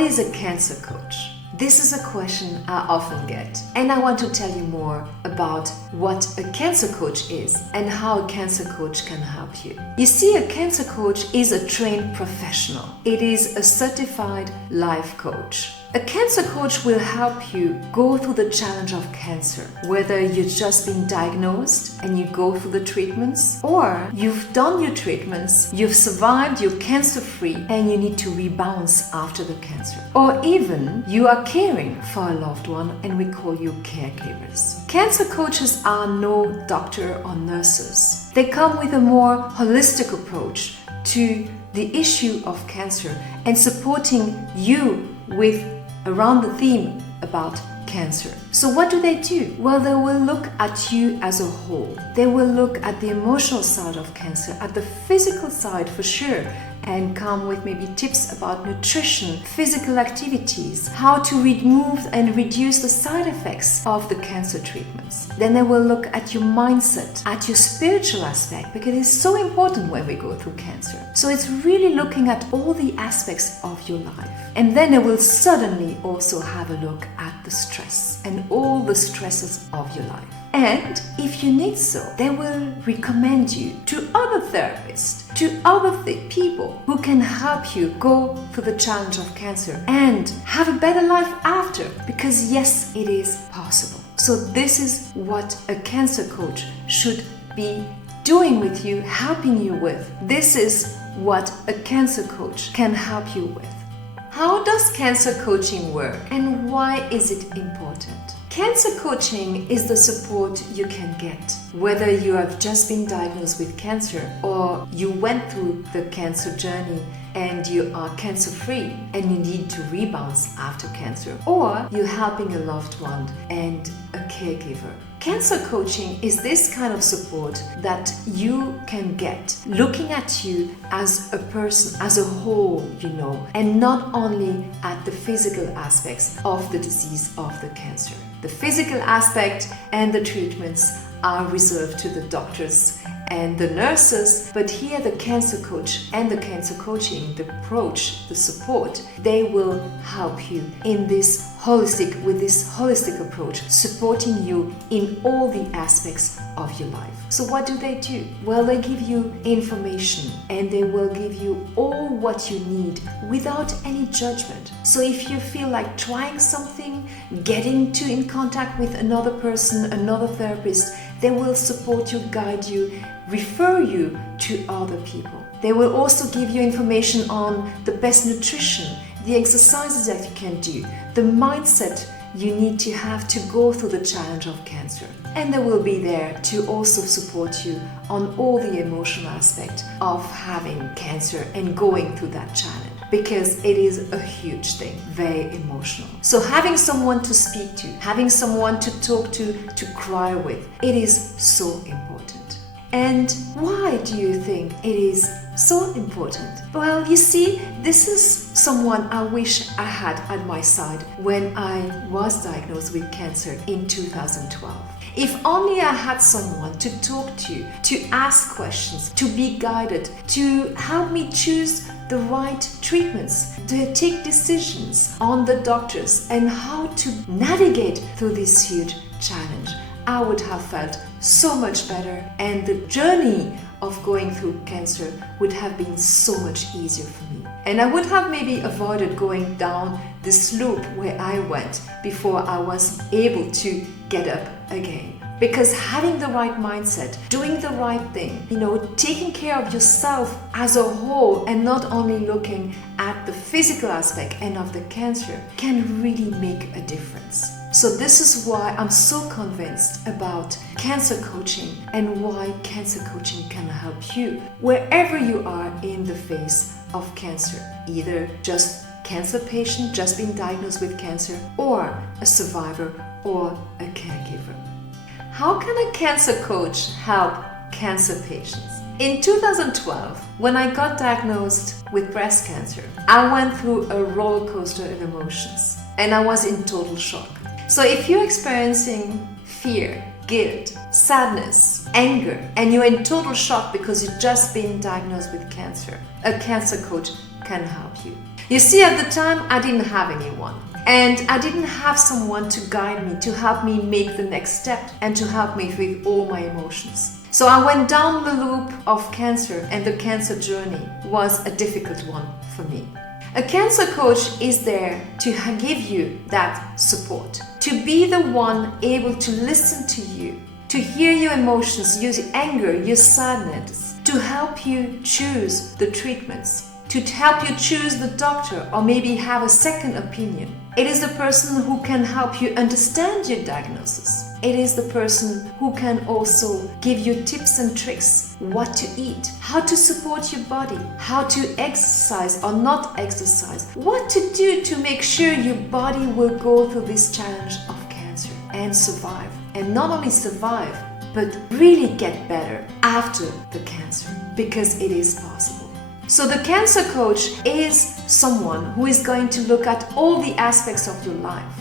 What is a cancer coach? This is a question I often get, and I want to tell you more about what a cancer coach is and how a cancer coach can help you. You see, a cancer coach is a trained professional. It is a certified life coach. A cancer coach will help you go through the challenge of cancer, whether you've just been diagnosed and you go through the treatments, or you've done your treatments, you've survived, you're cancer-free, and you need to rebound after the cancer. Or even you are caring for a loved one and we call you caregivers. Cancer coaches are no doctor or nurses. They come with a more holistic approach to the issue of cancer and supporting you with around the theme about cancer. So what do? Well, they will look at you as a whole. They will look at the emotional side of cancer, at the physical side for sure, and come with maybe tips about nutrition, physical activities, how to remove and reduce the side effects of the cancer treatments. Then they will look at your mindset, at your spiritual aspect, because it's so important when we go through cancer. So it's really looking at all the aspects of your life. And then they will suddenly also have a look at the stress and all the stresses of your life. And if you need so, they will recommend you to other therapists, to other people who can help you go through the challenge of cancer and have a better life after. Because yes, it is possible. So this is what a cancer coach should be doing with you, helping you with. This is what a cancer coach can help you with. How does cancer coaching work and why is it important? Cancer coaching is the support you can get, whether you have just been diagnosed with cancer or you went through the cancer journey and you are cancer-free and you need to rebound after cancer, or you're helping a loved one and a caregiver. Cancer coaching is this kind of support that you can get looking at you as a person, as a whole, and not only at the physical aspects of the disease of the cancer. The physical aspect and the treatments are reserved to the doctors and the nurses, but here the cancer coach and the cancer coaching, the approach, the support, they will help you with this holistic approach, supporting you in all the aspects of your life. So what do? Well, they give you information and they will give you all what you need without any judgment. So if you feel like trying something, getting in contact with another person, another therapist, they will support you, guide you, refer you to other people. They will also give you information on the best nutrition, the exercises that you can do, the mindset you need to have to go through the challenge of cancer. And they will be there to also support you on all the emotional aspect of having cancer and going through that challenge. Because it is a huge thing, very emotional. So having someone to speak to, having someone to talk to cry with, it is so important. And why do you think it is so important? Well, you see, this is someone I wish I had at my side when I was diagnosed with cancer in 2012. If only I had someone to talk to ask questions, to be guided, to help me choose the right treatments, to take decisions on the doctors and how to navigate through this huge challenge, I would have felt so much better, and the journey of going through cancer would have been so much easier for me. And I would have maybe avoided going down this loop where I went before I was able to get up again. Because having the right mindset, doing the right thing, taking care of yourself as a whole and not only looking at the physical aspect and of the cancer can really make a difference. So this is why I'm so convinced about cancer coaching and why cancer coaching can help you wherever you are in the face of cancer, either just cancer patient, just being diagnosed with cancer, or a survivor or a caregiver. How can a cancer coach help cancer patients? In 2012, when I got diagnosed with breast cancer, I went through a roller coaster of emotions and I was in total shock. So if you're experiencing fear, guilt, sadness, anger, and you're in total shock because you've just been diagnosed with cancer, a cancer coach can help you. You see, at the time, I didn't have anyone. And I didn't have someone to guide me, to help me make the next step and to help me with all my emotions. So I went down the loop of cancer, and the cancer journey was a difficult one for me. A cancer coach is there to give you that support, to be the one able to listen to you, to hear your emotions, your anger, your sadness, to help you choose the treatments, to help you choose the doctor or maybe have a second opinion. It is the person who can help you understand your diagnosis. It is the person who can also give you tips and tricks, what to eat, how to support your body, how to exercise or not exercise, what to do to make sure your body will go through this challenge of cancer and survive. And not only survive, but really get better after the cancer, because it is possible. So the cancer coach is someone who is going to look at all the aspects of your life.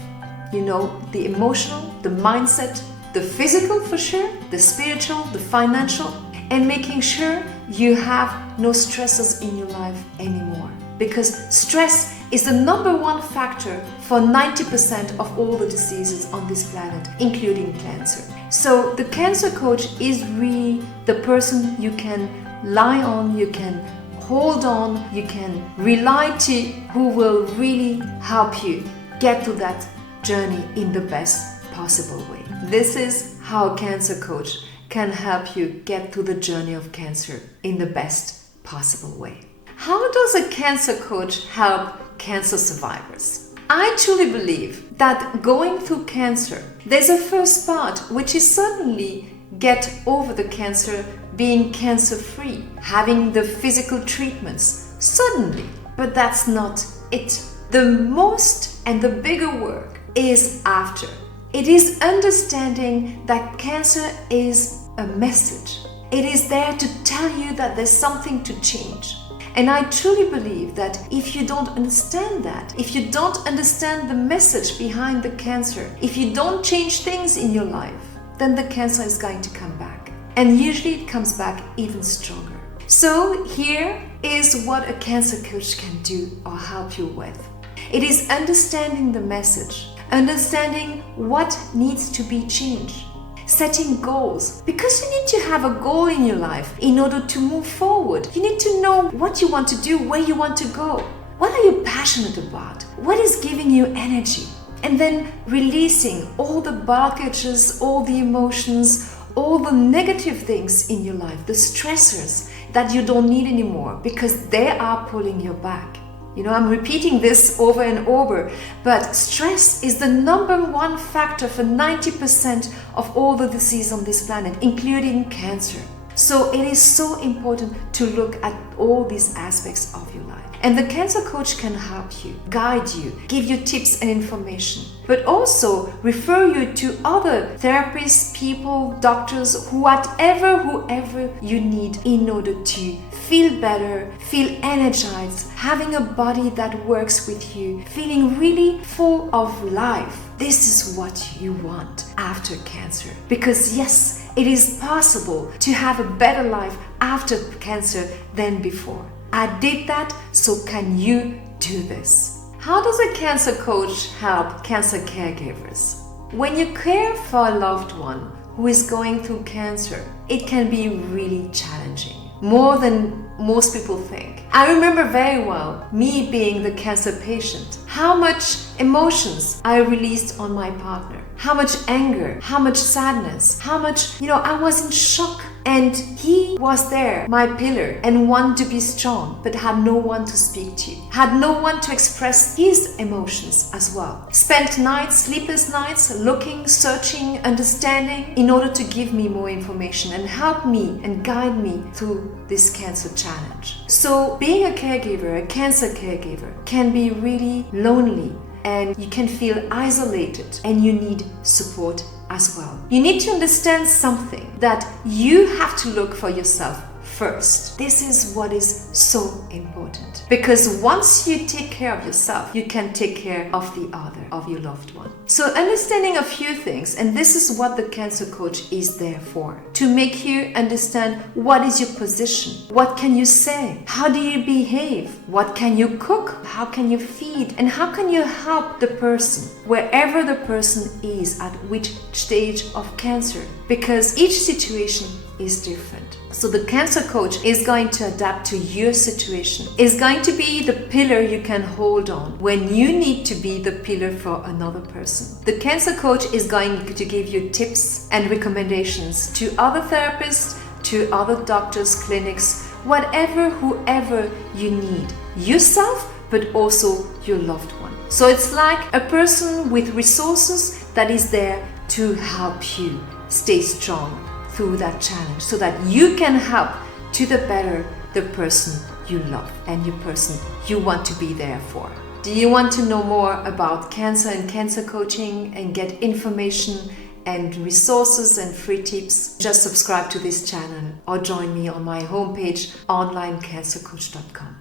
You know, the emotional, the mindset, the physical for sure, the spiritual, the financial, and making sure you have no stresses in your life anymore. Because stress is the number one factor for 90% of all the diseases on this planet, including cancer. So the cancer coach is really the person you can lie on, you can hold on, you can rely to, who will really help you get to that journey in the best possible way. This is how a cancer coach can help you get to the journey of cancer in the best possible way. How does a cancer coach help cancer survivors? I truly believe that going through cancer, there's a first part which is certainly get over the cancer, being cancer-free, having the physical treatments, certainly, but that's not it. The most and the bigger work is after. It is understanding that cancer is a message. It is there to tell you that there's something to change. And I truly believe that if you don't understand that, if you don't understand the message behind the cancer, if you don't change things in your life, then the cancer is going to come back. And usually it comes back even stronger. So here is what a cancer coach can do or help you with. It is understanding the message, understanding what needs to be changed, setting goals, because you need to have a goal in your life in order to move forward. You need to know what you want to do, where you want to go. What are you passionate about? What is giving you energy? And then releasing all the blockages, all the emotions, all the negative things in your life, the stressors that you don't need anymore because they are pulling you back. You know, I'm repeating this over and over, but stress is the number one factor for 90% of all the disease on this planet, including cancer. So it is so important to look at all these aspects of your life. And the cancer coach can help you, guide you, give you tips and information, but also refer you to other therapists, people, doctors, whoever you need in order to feel better, feel energized, having a body that works with you, feeling really full of life. This is what you want after cancer. Because yes, it is possible to have a better life after cancer than before. I did that, so can you do this? How does a cancer coach help cancer caregivers? When you care for a loved one who is going through cancer, it can be really challenging, more than most people think. I remember very well me being the cancer patient, how much emotions I released on my partner, how much anger, how much sadness, how much, I was in shock. And he was there, my pillar, and wanted to be strong, but had no one to speak to, had no one to express his emotions as well. Spent nights, sleepless nights, looking, searching, understanding, in order to give me more information and help me and guide me through this cancer challenge. So being a caregiver, a cancer caregiver, can be really lonely, and you can feel isolated, and you need support as well. You need to understand something, that you have to look for yourself first. This is what is so important. Because once you take care of yourself, you can take care of the other, of your loved one. So understanding a few things, and this is what the cancer coach is there for, to make you understand what is your position, what can you say, how do you behave, what can you cook, how can you feed, and how can you help the person, wherever the person is, at which stage of cancer, because each situation is different. So the cancer coach is going to adapt to your situation, is going to be the pillar you can hold on when you need to be the pillar for another person. The cancer coach is going to give you tips and recommendations to other therapists, to other doctors, clinics, whatever, whoever you need. Yourself, but also your loved one. So it's like a person with resources that is there to help you stay strong through that challenge, so that you can help to the better the person you love and your person you want to be there for. Do you want to know more about cancer and cancer coaching and get information and resources and free tips? Just subscribe to this channel or join me on my homepage onlinecancercoach.com.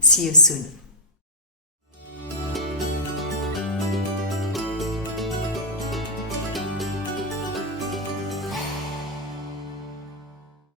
See you soon.